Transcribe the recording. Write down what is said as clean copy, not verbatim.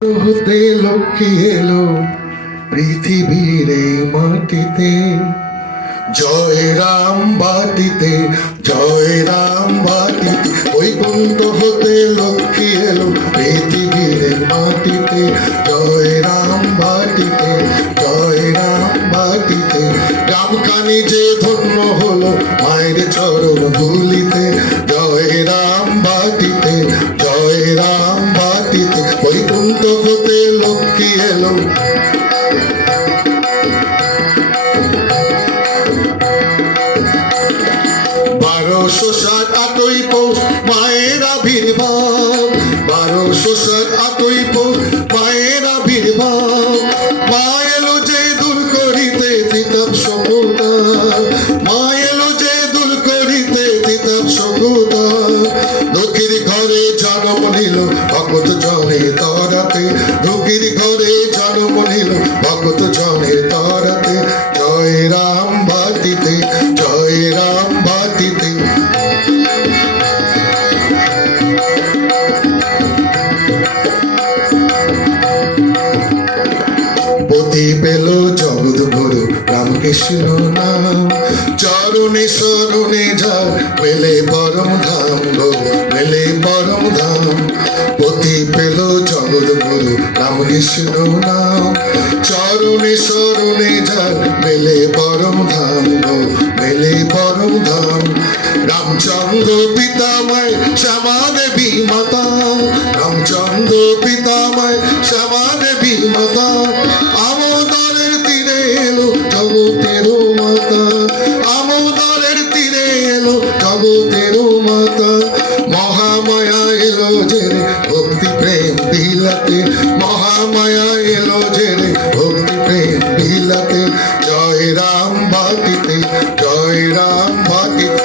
হতে লক্ষ্মী এলো পৃথিবীর এই মাটিতে। জয় রাম বাটিতে, জয় রাম বাটিতে, বৈকুণ্ঠ হতে লক্ষ্মী এলো পৃথিবীর এই মাটিতে। জয় রাম বাটিতে, জয় রাম বাটিতে, রামকানি যে ধন্য হলো মায়ের চরণ ধুলিতে। জয় রাম বাটিতে, জয় রাম বাটিতে, বৈকুণ্ঠ হতে লক্ষ্মী এলো। 1260 পৌষ মায়ের আবির্ভাব, 1260 পৌষ মায়ের আবির্ভাব। মা এলো যে দূর করিতে তিতাব শোকতা, মা এলো যে দূর করিতে তিতাব শোকতা। দুঃখীর ঘরে জন্ম নিল ভগত জনে তরাতে, দুঃখীর ঘরে জন্ম নিল ভগত জনে তরাতে। জয় রাম বাটিতে, জয় রাম বাটিতে, পতি পেল জগৎ গুরু রামকৃষ্ণ নাম। চরণে শরণে যার মেলে পরম ধাম গো, মেলে পরম ধাম। পতি পেল জগৎ গুরু রামকৃষ্ণ নাম। চরণে শরণে যার মেলে পরম ধাম গো, মেলে পরম ধাম। রামচন্দ্র পিতাময় শ্যামা দেবী মাতা, রামচন্দ্র পিতাময় শ্যামা দেবী মাতা। আমোদরের তীরে এলো জগতের মাতা, আমোদরের তীরে এলো জগতের মাতা। মহামায়া এলো যে ভক্তি প্রেম বিলাতে, মহামায়া এলো যে ভক্তি প্রেম বিলাতে। জয় রাম বাটিতে, জয় রাম বাটিতে।